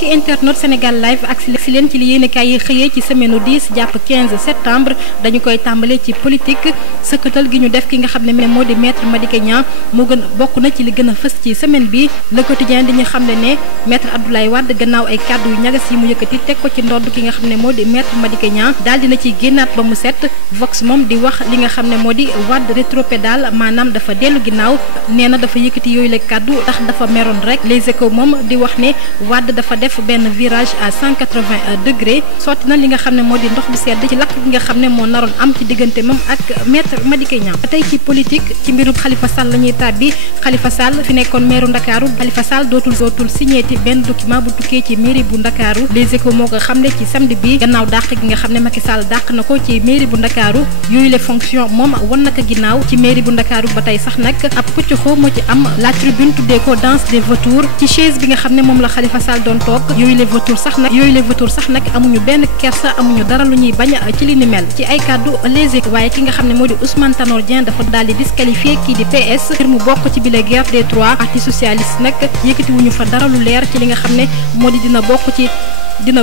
mbokki internet Sénégal live ak si leen ci li yéenekaay yi xëyee ci semaine 10 jàpp 15 septembre dañu koy tàmbale ci politique sëkkatal gi ñu def ki nga xam ne moo di maître Madické Niang moo gën bokk na ci li gën a fës ci semaine bi le quotidien di ñu xam ne maître Abdoulaye Wade gannaaw ay kàddu yu ñagas yi mu yëkkati teg ko ci ndodd ki nga xam ne moo di maître Madické Niang daal dina ciy génnaat ba mu set Vox moom di wax li nga xam ne moo di Wade rétropédale maanaam dafa dellu ginnaaw nee na dafa yëkkati yooyu la kàddu tax dafa meroon rek Les Échos moom di wax ne Wade dafa def benn virage à 180 degrés sotti na li nga xam ne moo di ndox bu sedd ci lakk gi nga xam ne moo naroon am ci diggante moom ak maître Madické Niang tey ci politique ci mbirum Khalifa Sall la ñuy tàbbi Khalifa Sall fi nekkoon maire Ndakaaru Khalifa Sall dootul signéeti benn document bu tukkee ci mairie bu Ndakaaru Les Échos moo ko xamle ci samedi bi gannaaw dàq gi nga xam ne Macky Sall dàq na ko ci mairie bu Ndakaaru yooyu les fonctions moom wan na ko ginnaaw ci mairie bu Ndakaaru ba tey sax nag ab pëccxoo moo ci am la tribune tuddee ko danse des vautours ci chaise bi nga xam ne moom la Khalifa Sall doon toog yooyu les vautours sax nag amuñu benn kersa amuñu dara lu ñuy bañ ci li ni mel ci ay kàddu Les Échos waaye ki nga xam ne moo di Ousmane Tanor Dieng dafa daal di disqualifié kii di PS ngir mu bokk ci bile guerre des trois parti socialiste nag yëkkati wuñu fa dara lu leer ci li nga xam ne moo di dina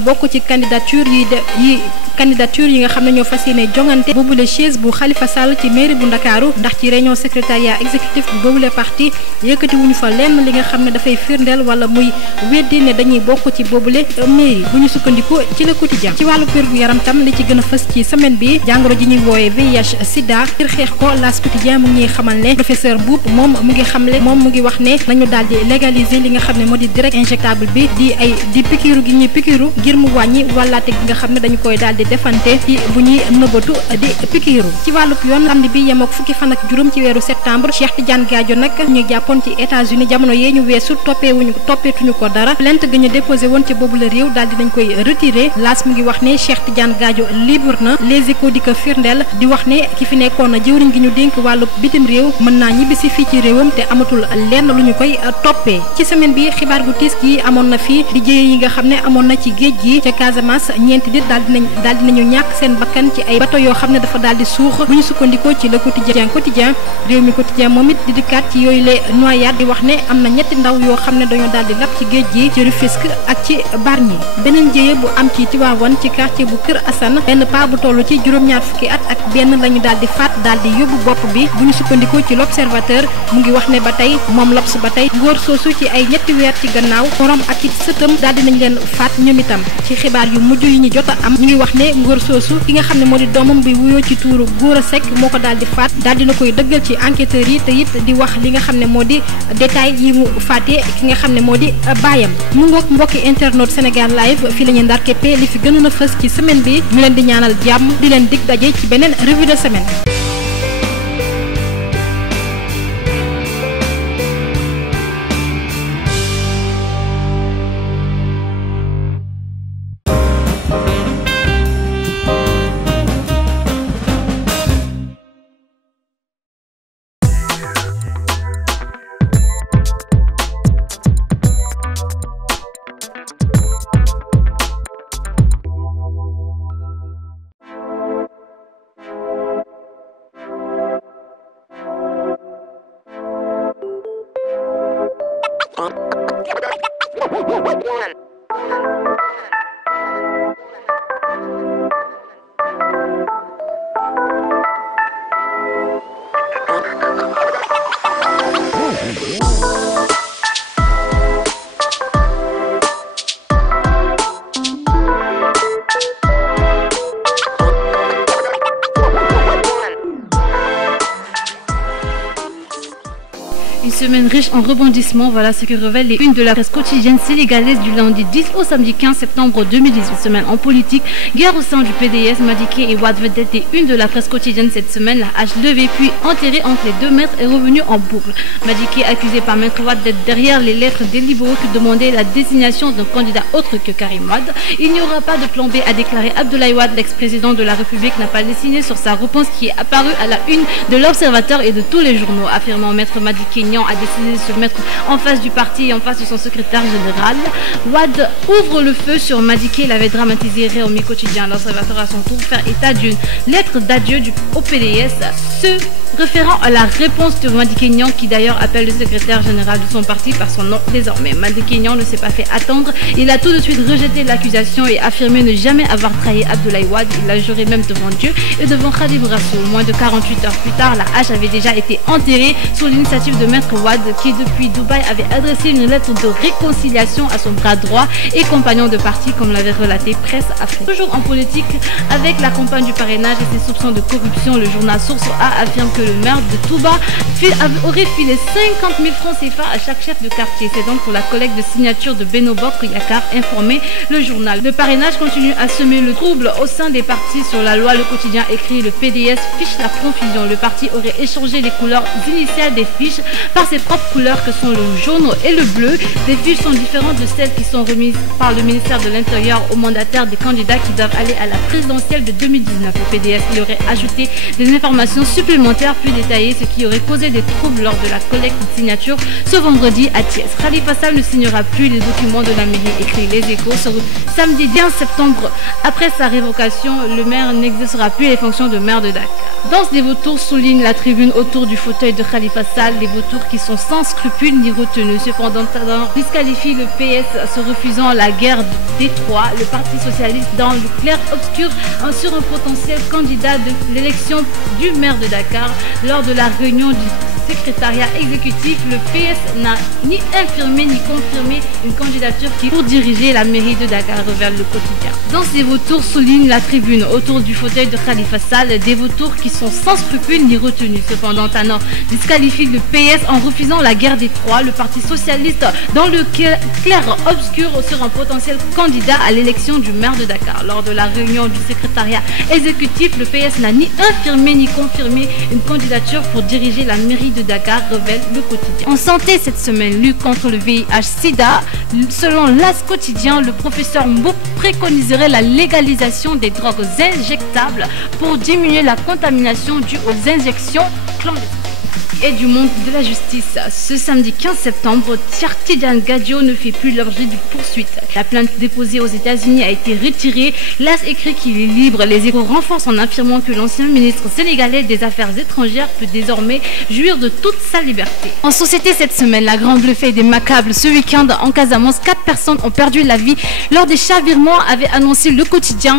bokk ci candidature yi nga xam ne ñoo fas yéene jongante boobule chaise bu Khalifa Sall ci mairie bu Ndakaaru ndax ci réunion secrétariat exécutif bu boobule parti yëkkati wuñu fa lenn li nga xam ne dafay firndeel wala muy weddi ne dañuy bokk ci boobule mairie bu ñu sukkandiku ci le quotidien ci wàllu wér gu yaram tam li ci gën a fës ci semaine bi jàngoro ji ñuy wooye VIH sida ngir xeex ko L'As quotidien mu ngi xamal ne professeur Mboup moom mu ngi wax ne nañu daal di légaliser li nga xam ne moo di direct injectable bi di pikiru gi ñuy pikiru ngir mu wàññi wàllaate gi nga xam ne dañu koy daal di defante ci bu ñuy nëbbatu di pikiru ci wàllub yoon samedi bi yemook fukki fan ak juróom ci weeru septembre Cheikh Tidiane Gadio nag ñu jàppoon ci États-Unis jamono yee ñu weesu toppeetuñu ko dara plainte ga ñu déposé woon ci boobu la réew daal di nañ koy retiré L'As mu ngi wax ne Cheikh Tidiane Gadio libre na Les Échos di ko firndeel di wax ne ki fi nekkoon na jëwriñ gi ñu dénk wàllub bitim réew mën naa ñibbisi fii ci réewam te amatul lenn lu ñu koy toppee ci semaine bi xibaar gu tiis gi amoon na fii di jëye yi nga xam ne amoon na ci géej gi ca Casamance ñeenti nit daal dinañu ñàkk seen bakkan ci ay bateau yoo xam ne dafa daal di suux bu ñu sukkandikoo ci le quotidien réew mi quotidien moom it di dikkaat ci yooyu les noyades di wax ne am na ñetti ndaw yoo xam ne dañoo daal di lab ci géej gi ci Rufisque ak ci Bargny beneen jëye bu am ci Tivaouane ci quartier bu Kër Assane benn paa bu toll ci juróom-ñaar fukki at ak benn la ñu daal di faat daal di yóbbu bopp bi bu ñu sukkandikoo ci l'observateur mu ngi wax ne ba tey moom L'Obs ba tey ngóor soosu ci ay ñetti weer ci gannaaw borom ak it sëtam daal di nañ leen faat ñoom itam ci xibaar yu mujj yi ñu jot a am ñu ngi wax ne ngóor soosu ki nga xam ne moo di doomam bi wuyoo ci tuuru Gora Seck moo ko daal di faat daal dina koy dëggal ci enquêteurs yi te it di wax li nga xam ne moo di détail yi mu faatee ki nga xam ne moo di baayam mu ngoog mbokki internet Sénégal live fii la ñuy ndar keppe li fi gënoon a fës ci semaine bi ñu leen di ñaanal jàmm di leen dig daje ci beneen revue de semaine. Une semaine semaine riche en rebondissements, voilà ce que révèlent les unes de la presse quotidienne sénégalaise du lundi 10 au samedi 15 septembre 2018. Semaine en politique, guerre au sein du PDS, Madické et Wade vedette des unes de la presse quotidienne cette semaine. La hache levée puis enterrée entre les deux maîtres est revenue en boucle. Madické accusé par Maître Wade d'être derrière les lettres des libéraux qui demandaient la désignation d'un candidat autre que Karim Wade. Il n'y aura pas de plan B, a déclaré Abdoulaye Wade. L'ex-président de la République n'a pas dessiné sur sa réponse qui est apparue à la une de l'Observateur et de tous les journaux, affirmant Maître Madické Niang a décidé de se mettre en face du parti et en face de son secrétaire général. Wade ouvre le feu sur Madické, il avait dramatisé Réumi Quotidien. L'Observateur à son tour faire état d'une lettre d'adieu au PDS, se référant à la réponse de Madické Niang, qui d'ailleurs appelle le secrétaire général de son parti par son nom désormais. Madické Niang ne s'est pas fait attendre, il a tout de suite rejeté l'accusation et affirmé ne jamais avoir trahi Abdoulaye Wade. Il l'a juré même devant Dieu et devant Khadim Rassoul. Moins de 48 heures plus tard, la hache avait déjà été enterrée sur l'initiative de Maître Wade, qui depuis Dubaï avait adressé une lettre de réconciliation à son bras droit et compagnon de parti, comme l'avait relaté Presse Afrique. Toujours en politique, avec la campagne du parrainage et ses soupçons de corruption, le journal Source A affirme que le maire de Touba aurait filé 50 000 francs CFA à chaque chef de quartier. C'est donc pour la collecte de signatures de Benno Bokk Yakaar, informé le journal. Le parrainage continue à semer le trouble au sein des partis sur la loi. Le quotidien écrit: le PDS fiche la confusion. Le parti aurait échangé les couleurs initiales des fiches par ses propres couleurs que sont le jaune et le bleu. Des fiches sont différentes de celles qui sont remises par le ministère de l'Intérieur aux mandataires des candidats qui doivent aller à la présidentielle de 2019. Le PDS y aurait ajouté des informations supplémentaires plus détaillées, ce qui aurait causé des troubles lors de la collecte de signatures ce vendredi à Thiès. Khalifa Sall ne signera plus les documents de la mairie, écrit Les Échos. Ce samedi 15 septembre, après sa révocation, le maire n'exercera plus les fonctions de maire de Dakar. Danse des vautours, souligne la tribune autour du fauteuil de Khalifa Sall. Les vautours qui sont sans scrupules ni retenus. Cependant, disqualifie le PS se refusant la guerre des trois. Le Parti socialiste dans le clair-obscur sur un potentiel candidat de l'élection du maire de Dakar. Lors de la réunion du secrétariat exécutif, le PS n'a ni infirmé ni confirmé une candidature pour diriger la mairie de Dakar, révèle le quotidien. Dans ces vautours, souligne la tribune autour du fauteuil de Khalifa Sall, des vautours qui sont sans scrupules ni retenus. Cependant, Tanor disqualifie le PS en refusant la guerre des trois. Le Parti socialiste dans le clair-obscur sur un potentiel candidat à l'élection du maire de Dakar. Lors de la réunion du secrétariat exécutif, le PS n'a ni infirmé ni confirmé une candidature pour diriger la mairie de Dakar, révèle le quotidien. En santé cette semaine, lutte contre le VIH-Sida. Selon l'As quotidien, le professeur Mboup préconiserait la légalisation des drogues injectables pour diminuer la contamination due aux injections clandestines. Et du monde de la justice. Ce samedi 15 septembre, Tidiane Gadio ne fait plus l'objet de poursuite. La plainte déposée aux États-Unis a été retirée. L'As écrit qu'il est libre. Les Échos renforcent en affirmant que l'ancien ministre sénégalais des Affaires étrangères peut désormais jouir de toute sa liberté. En société cette semaine, la grande bluffée des macabres. Ce week-end en Casamance, 4 personnes ont perdu la vie lors des chavirements, avait annoncé le quotidien.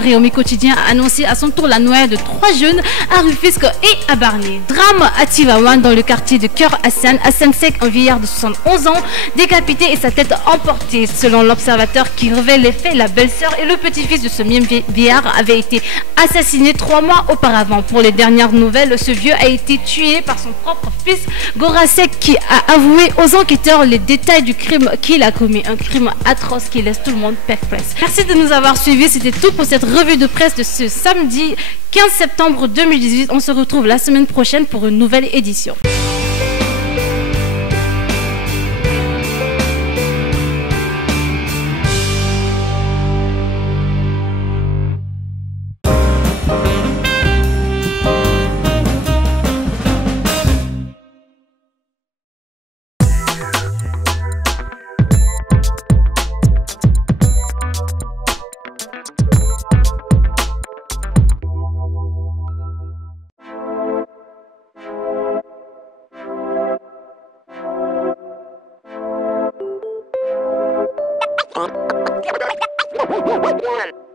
Réumi Quotidien a annoncé à son tour la noyade de 3 jeunes à Rufisque et à Barnier. Drame à Tivaouane, dans le quartier de Cœur Hassan. Hassan Sek, un vieillard de 71 ans, décapité et sa tête emportée. Selon l'Observateur qui révèle les faits, la belle-sœur et le petit-fils de ce même vieillard avaient été assassinés 3 mois auparavant. Pour les dernières nouvelles, ce vieux a été tué par son propre fils Gorasek, qui a avoué aux enquêteurs les détails du crime qu'il a commis. Un crime atroce qui laisse tout le monde perplexe. Merci de nous avoir suivis. C'était tout pour cette revue de presse de ce samedi 15 septembre 2018. On se retrouve la semaine prochaine pour une nouvelle édition. One.